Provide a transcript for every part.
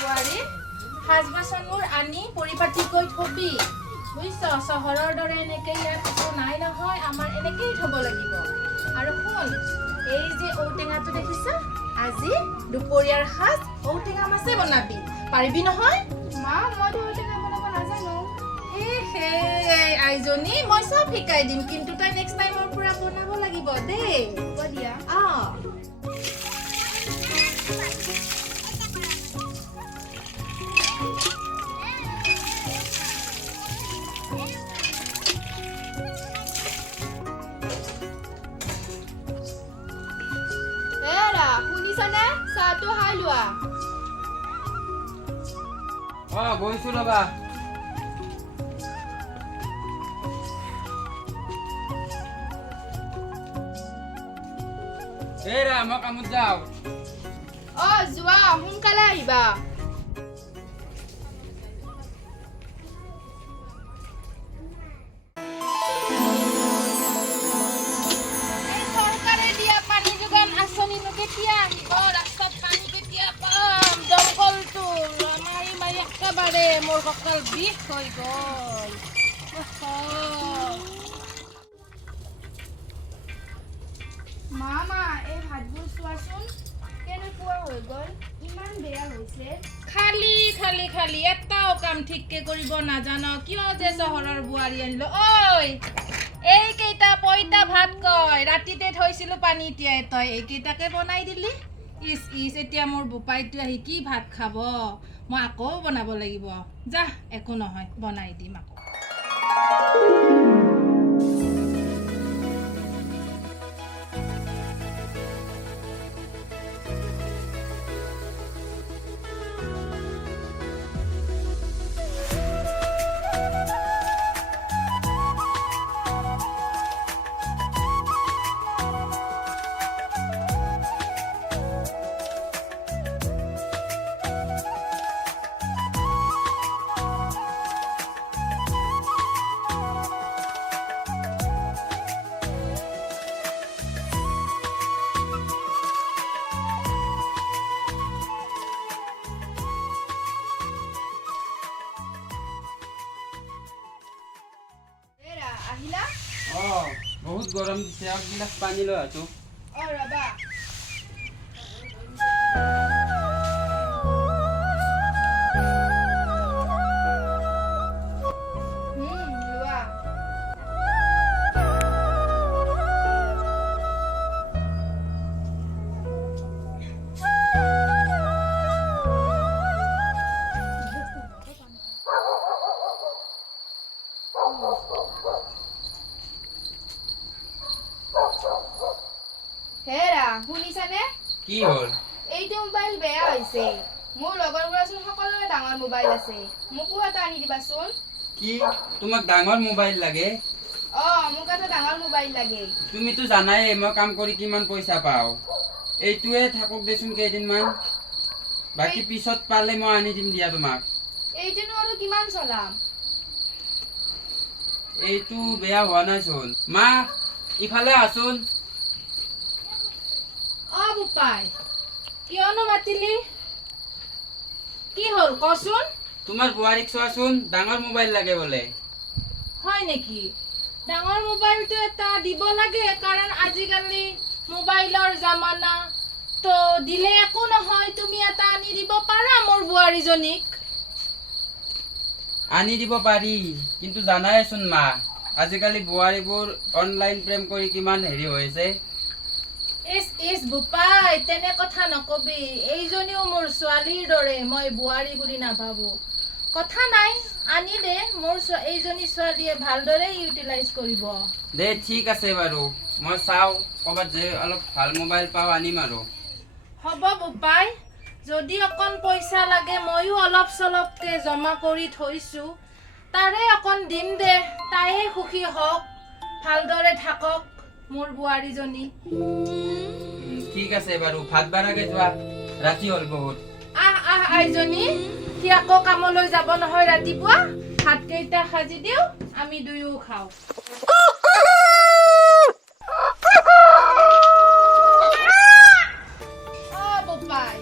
বুৱাৰী সাজ বাচনবোৰ আনি পৰিপাটিকৈ থবি বুজিছ চহৰৰ দৰে এনেকৈ ইয়াত একো নাই নহয় আমাৰ এনেকেই থব লাগিব আৰু শুন এই যে ঔটেঙাটো দেখিছ আজি দুপৰীয়াৰ সাজ ঔটেঙা মাছে বনাবি পাৰিবি নহয় মা মই ঔটেঙা বনাব নাজানো হে আইজনী মই সব শিকাই দিম কিন্তু তই নেক্সট টাইমৰ পৰা বনাব লাগিব দেই হ'ব দিয়া শুনিছানে চাহটো খাই লোৱা গৈছো ৰবা মই কামত যাওঁ যোৱা সোনকালে আহিবা কেতিয়া আহিব ৰাস্তাত পানী কেতিয়া পাম দমকলটো মাৰি মাৰি একেবাৰে মোৰ কঁকাল বিষ হৈ গ'ল মা এই ভাতবোৰ চোৱাচোন কেনেকুৱা হৈ গ'ল ইমান বেয়া হৈছে খালি খালি খালি এটাও কাম ঠিককে কৰিব নাজান কিয় যে চহৰৰ বোৱাৰী আনিলো ঐ এইকেইটা পইতা ভাত কয় ৰাতিতে থৈছিলো পানী তিয়াই তই এইকেইটাকে বনাই দিলি ইচ এতিয়া মোৰ বোপাইটো আহি কি ভাত খাব মই আকৌ বনাব লাগিব যা একো নহয় বনাই দিম আকৌ আহিলা বহুত গৰম দিছে এক গিলাচ পানী লৈ আছো ৰবা লোৱা শুনিছানে কি হ'ল এইটো মোবাইল বেয়া হৈছে মোৰ লগৰবোৰচোন সকলোৰে ডাঙৰ মোবাইল আছে মোকো এটা আনি দিবাচোন কি তোমাক ডাঙৰ মোবাইল লাগে মোক এটা ডাঙৰ মোবাইল লাগে তুমিতো জানাই মই কাম কৰি কিমান পইচা পাওঁ এইটোৱে থাকক দেচোন কেইদিনমান বাকি পিছত পালে মই আনি দিম দিয়া তোমাক এইটোনো আৰু কিমান চলাম এইটো বেয়া হোৱা নাই চোন মা ইফালে আছোন বোপাই কিয়নো মাতিলি কি হ'ল কচোন তোমাৰ বুৱাৰীক চোৱাচোন ডাঙৰ মোবাইল লাগে বোলে হয় নেকি ডাঙৰ মোবাইলটো এটা দিব লাগে কাৰণ আজিকালি মোবাইলৰ জামানা তো দিলে একো নহয় তুমি এটা আনি দিব পাৰা মোৰ বুৱাৰীজনীক আনি দিব পাৰি কিন্তু জানাইচোন মা আজিকালি বুৱাৰীবোৰ অনলাইন প্ৰেম কৰি কিমান হেৰি হৈছে ইস বোপাই তেনে কথা নকবি এইজনীও মোৰ ছোৱালীৰ দৰে মই বুৱাৰী বুলি নাভাবো কথা নাই আনি দে মোৰ এইজনী ছোৱালীয়ে ভালদৰে ইউটিলাইজ কৰিব দে ঠিক আছে বাৰু মই চাও কবাত যে অলপ ভাল মোবাইল পাও আনিম আৰু হ'ব বোপাই যদি অকণ পইচা লাগে ময়ো অলপ চলপকে জমা কৰি থৈছো তাৰে অকণ দিন দে তাইহে সুখী হওক ভালদৰে থাকক মোৰ বুৱাৰীজনী ঠিক আছে বাৰু ভাত বাৰাকে যোৱা ৰাতি হ'ল বহুত আইজনী সি আকৌ কামলৈ যাব নহয় ৰাতিপুৱা ভাত কেইটা সাজি দিও আমি দুয়ো খাওঁ বোপাই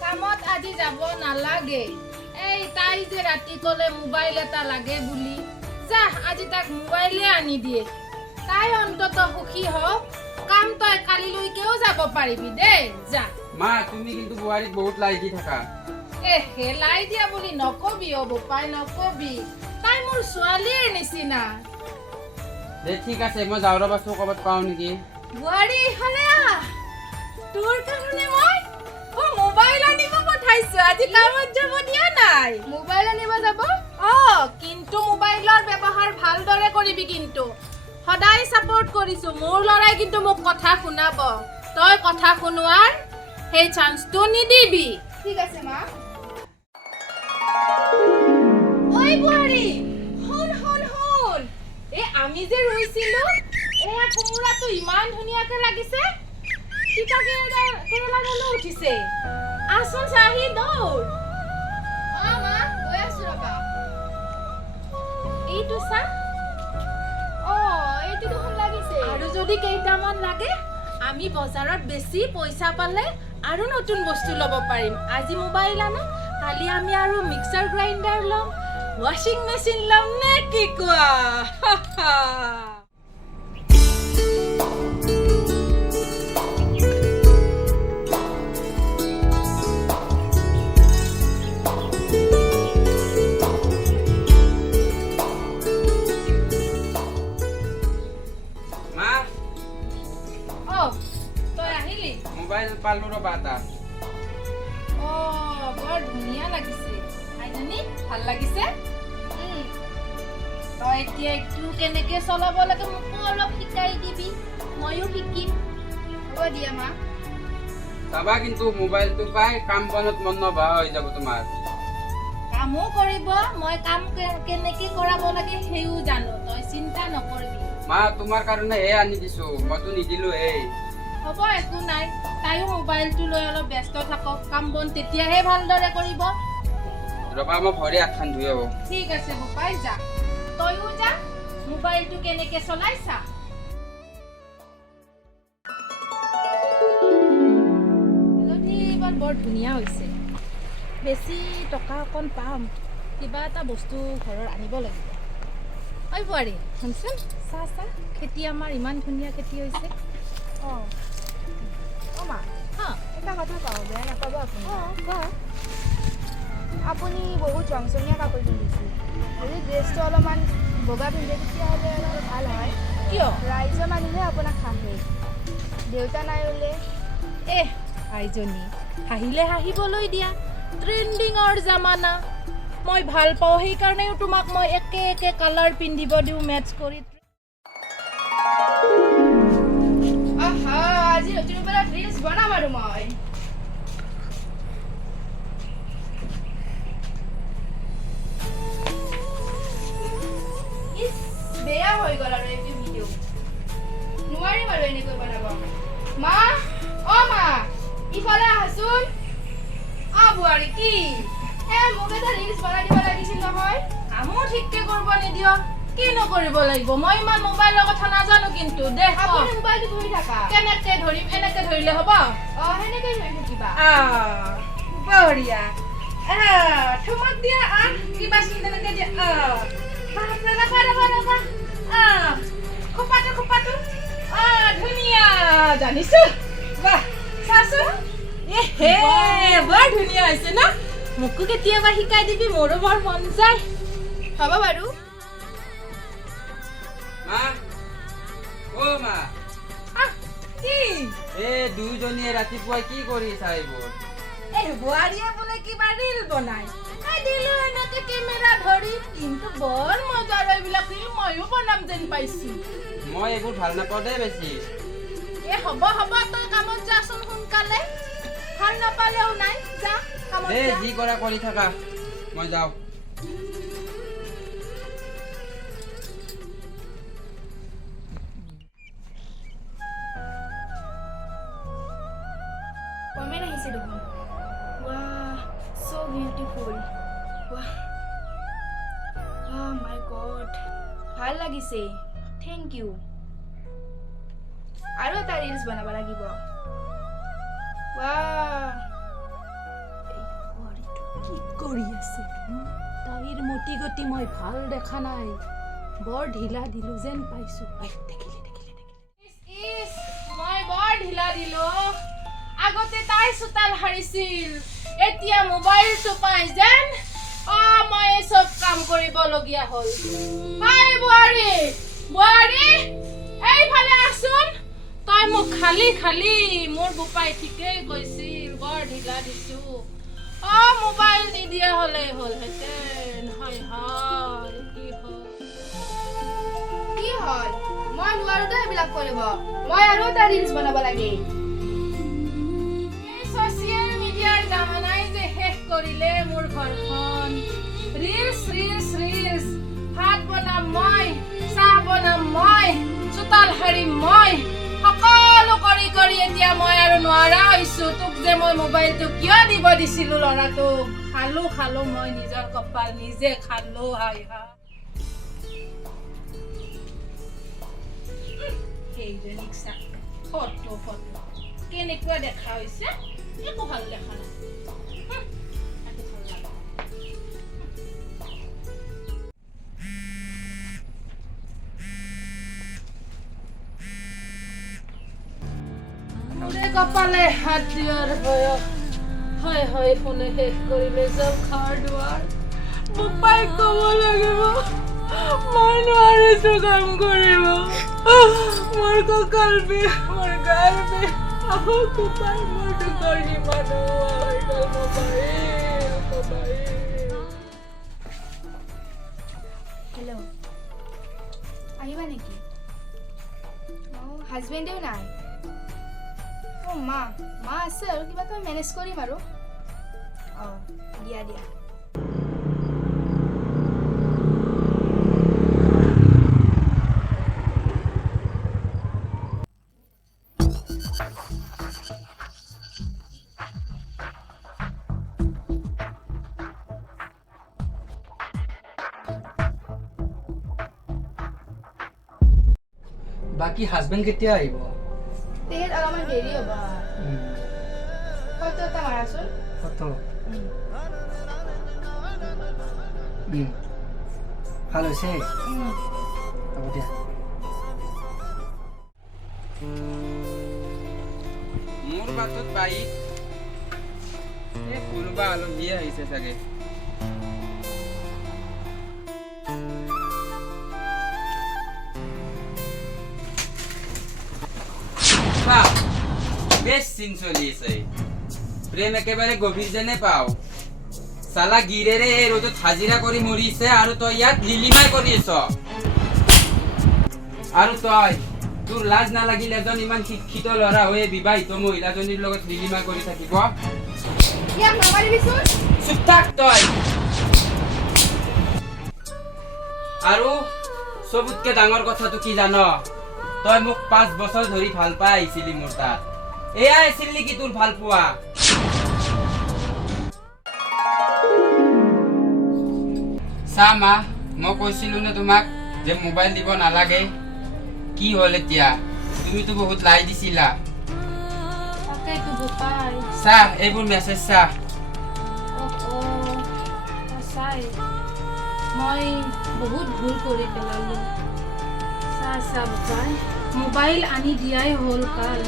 কাম কামত আজি যাব নালাগে এই তাই যে ৰাতি কলে মোবাইল এটা লাগে বুলি যা আজি তাক মোবাইলে আনি দিয়ে তাই অন্তত সুখী হওক কাম তই কালিলৈকেও যাব পাৰিবি দেই যা মা তুমি কিন্তু বুৱাৰীক বহুত লাই দি থাকা লাই দিয়া বুলি নকবি বোপাই নকবি তাই মোৰ ছোৱালীৰ নিচিনা দে ঠিক আছে মই যাওঁ ৰ'বা ক'ৰবাত পাওঁ নেকি বুৱাৰী হলে তোৰ কাৰণে মই মোবাইল আনিব পঠাইছো আজি কামত যাব দিয়া নাই মোবাইল আনিব যাব কিন্তু মোবাইলৰ ব্যৱহাৰ ভালদৰে কৰিবি কিন্তু সদায় সাপোৰ্ট কৰিছো মোৰ লৰাই কিন্তু মোক কথা শুনাব তই কথা শুনোৱাৰ সেই চান্সটো নিদিবি ঠিক আছে মা ওই বুৱাৰী শুন শুন শুন আমি যে ৰৈছিলো কোমোৰাটো ইমান ধুনীয়াকে লাগিছে তিতা কেৰেলা ডালো উঠিছে আসন চাহি দৌৰ মা গৈ আছো ৰবা এইটো চা এইটো দেখোন লাগিছে আৰু যদি কেইটামান লাগে আমি বজাৰত বেছি পইচা পালে আৰু নতুন বস্তু ল'ব পাৰিম আজি মোবাইল আনো কালি আমি আৰু মিক্সাৰ গ্ৰাইণ্ডাৰ ল'ম ৱাশ্বিং মেচিন ল'ম নে কি কোৱা মোবাইল পালো ৰ'বা এটা বৰ ধুনীয়া লাগিছে আইজনী ভাল লাগিছে তই এতিয়া একটু কেনেকে চলাব লাগে মোকো অলপ শিকাই দিবি ময়ো শিকিম হ'ব দিয়া মা চাবা কিন্তু মোবাইলটো পাই কাম বনত মন নবহা হৈ যাব তোমাৰ কামো কৰিব মই কাম কেনেকে কৰাব লাগে সেইও জানো তই চিন্তা নকৰিবি মা তোমাৰ কাৰণে আনি দিছো মইতো নিদিলো হ'ব একো নাই তাইও মোবাইলটো লৈ অলপ ব্যস্ত থাকক কাম বন তেতিয়াহে ভালদৰে কৰিব ৰবা মই ভৰি হাতখন ধুই আহো ঠিক আছে বোপাই যা তইও যা মোবাইলটো কেনেকে চলাইছা এইবাৰ বৰ ধুনীয়া হৈছে বেছি টকা অকণ পাম কিবা এটা বস্তু ঘৰৰ আনিব লাগিব ঐ বোৱাৰী শুনচোন চা খেতি আমাৰ ইমান ধুনীয়া খেতি হৈছে মা এটা কথা পাওঁ বেয়া নাপাব আপুনি আপুনি বহুত ৰংচঙীয়া কাপোৰ পিন্ধিছে যদি ড্ৰেছটো অলপমান বগা পিন্ধে তেতিয়াহ'লে অলপ ভাল হয় কিয় ৰাইজৰ মানুহে আপোনাক হাঁহে দেউতা নাই বোলে আইজনী হাঁহিলে হাঁহিবলৈ দিয়া ট্ৰেণ্ডিঙৰ জামানা মই ভাল পাওঁ সেইকাৰণেও তোমাক মই একে কালাৰ পিন্ধিব দিওঁ মেটচ কৰি আজি নতুন পৰা ৰিলছ বনাম আৰু মই বেয়া হৈ গ'ল আৰু এইটো ভিডিঅ' নোৱাৰিম আৰু এনেকৈ বনাব মা মা ইফালে আহাচোন বুৱাৰী কি মোক এটা ৰিলছ বনাই দিব লাগিছিল নহয় কামো ঠিককে কৰিব নিদিয় কি নকৰিব লাগিব মই ইমান মোবাইলৰ কথা নাজানো কিন্তু দে আপুনি মোবাইলটো ধৰি থাকা কেনেকে ধৰিম এনেকে ধৰিলে হ'ব সেনেকৈ ধৰি থাকিবা বঢ়িয়া ঠুমক দিয়া কিবা তেনেকে দিয়া খোপাটো ধুনীয়া জানিছো বাহ চাচোন বৰ ধুনীয়া হৈছে ন মোকো কেতিয়াবা শিকাই দিবি মোৰো বৰ মন যায় হ'ব বাৰু মা মা কি দুইজনীয়ে ৰাতিপুৱাই কি কৰিছা এইবোৰ বুৱাৰীয়ে বোলে কিবা ৰিল বনাই দিলো এনেকে কেমেৰা ধৰি কিন্তু বৰ মজাৰ এইবিলাক ৰিল ময়ো বনাম যেন পাইছো মই এইবোৰ ভাল নাপাওঁ দেই বেছি হ'ব তই কামত যাচোন সোনকালে ভাল নাপালেও নাই যা কামত যি কৰা কৰি থাকা মই যাওঁ কমেণ্ট আহিছে দেখোন ৱাহ so beautiful my god ভাল লাগিছে থেংক ইউ আৰু এটা ৰিলছ বনাব লাগিব ৱাহ কৰি আছে তাইৰ মতি গতি মই ভাল দেখা নাই বৰ ঢিলা দিলো যেন পাইছো দেখিলে মই বৰ ঢিলা দিলো আগতে তাই চোতাল হাৰিছিল এতিয়া মোবাইলটো পাই যেন মই সব কাম কৰিবলগীয়া হ'ল হাই বুৱাৰী এইফালে আছোন তই মোক খালি মোৰ বোপাই ঠিকেই কৈছিল বৰ ঢিলা দিছো মোবাইল নিদিয়া হলে হ'ল হেতেন হয় কি হ'ল মই নোৱাৰো তো এইবিলাক কৰিব মই আৰু এটা ৰিলছ বনাব লাগে ছচিয়েল মিডিয়াৰ জামানাই যে শেষ কৰিলে মোৰ ঘৰখন ৰিলছ ভাত বনাম মই চাহ বনাম মই চোতাল হাৰিম মই সকলো কৰি এতিয়া মই আৰু নোৱাৰা হৈছো তোক যে মই মোবাইলটো কিয় দিব দিছিলো ল'ৰাটোক খালো মই নিজৰ কপাল নিজে খালো হাই সেইজনীক চা ফটো কেনেকুৱা দেখা হৈছে একো ভাল দেখা নাই কপালে হাত দিয়াৰ বয়স হয় ফোনে শেষ কৰিলে চব ঘৰ দুৱাৰ বোপাই ক'ব লাগিব মই নোৱাৰিছো কাম কৰিব মোৰ কঁকাল বিষ মোৰ গাৰ বিষ বোপাই মোৰ দুখৰ সীমা নোহোৱা হৈ গ'ল মোবাইল হেল্ল' আহিবা নেকি হাজবেণ্ডেও নাই মা আছে আৰু কিবা এটা মেনেজ কৰিম আৰু দিয়া বাকি হাজবেণ্ড কেতিয়া আহিব তেহেঁত অলপমান দেৰি হ'ব ফটো এটা মাৰাচোন ফটো ভাল হৈছে হ'ব দিয়া মোৰ বাটত বাইক কোনোবা আলহী আহিছে চাগে বেশ সিন চলি আছে প্রেম একেবারে গভীর যেনে পাও সালা গিরে রে রোজত হাজিরা কৰি মৰিছে আৰু তই ইয়াত লিলিমাই কৰি আছ আৰু তই তোৰ লাজ নালাগিল এজন ইমান শিক্ষিত ল'ৰা হৈ বিবাহিত মহিলাজনীৰ লগত লিলিমাই কৰি থাকিব চুপ থাক তই আৰু সবতকে ডাঙৰ কথাটো কি জান তই মোক 5 বছৰ ধৰি ভাল পাই আহিছিলি মোৰ তাত এয়া আছিল নেকি তোৰ ভাল পোৱা চামা মই কৈছিলো নে তোমাক যে মোবাইল দিব নালাগে কি হ'ল এতিয়া তুমিতো বহুত লাই দিছিলা তাকেইতো বোপাই চা এইবোৰ মেছেজ চা চাই মই বহুত ভুল কৰি পেলালো চা বোপাই মোবাইল আনি দিয়াই হ'ল কাল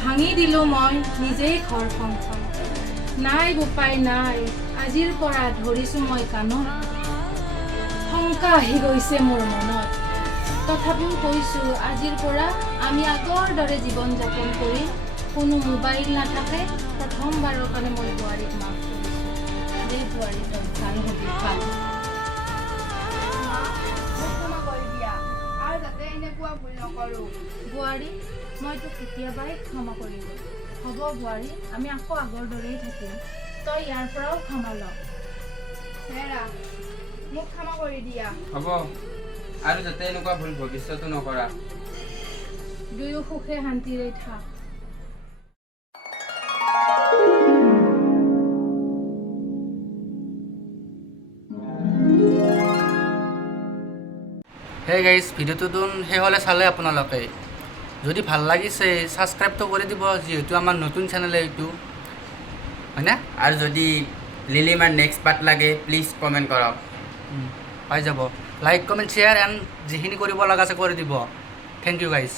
ভাঙি দিলো মই নিজেই ঘৰ সংসাৰ নাই বোপাই নাই আজিৰ পৰা ধৰিছো মই কাণত শংকা আহি গৈছে মোৰ মনত তথাপিও কৈছো আজিৰ পৰা আমি আগৰ দৰে জীৱন যাপন কৰি কোনো মোবাইল নাথাকে প্ৰথমবাৰৰ কাৰণে মই বোৱাৰীক মাফ কৰিছো এই বোৱাৰী তই ভাল হবি ভাল বোৱাৰী মই তোক কেতিয়াবাই ক্ষমা কৰিলো হ'ব বোৱাৰী আমি আকৌ আগৰ দৰেই থাকিম তই ইয়াৰ পৰাও ক্ষমা ল মোক ক্ষমা কৰি দিয়া হ'ব আৰু যাতে এনেকুৱা ভুল ভৱিষ্যতো নকৰা দুয়ো সুখে শান্তিৰে থাক হে গাইজ ভিডিঅ'টো শেষ হ'লে চালে আপোনালোকে যদি ভাল লাগিছে ছাবস্ক্ৰাইবটো কৰি দিব যিহেতু আমাৰ নতুন চেনেল এইটো হয়নে আৰু যদি লিলিমাৰ নেক্সট পাৰ্ট লাগে প্লিজ কমেণ্ট কৰক। পাই যাব। লাইক কমেণ্ট শ্বেয়াৰ এণ্ড যিখিনি কৰিব লগা আছে কৰি দিব। Thank you guys.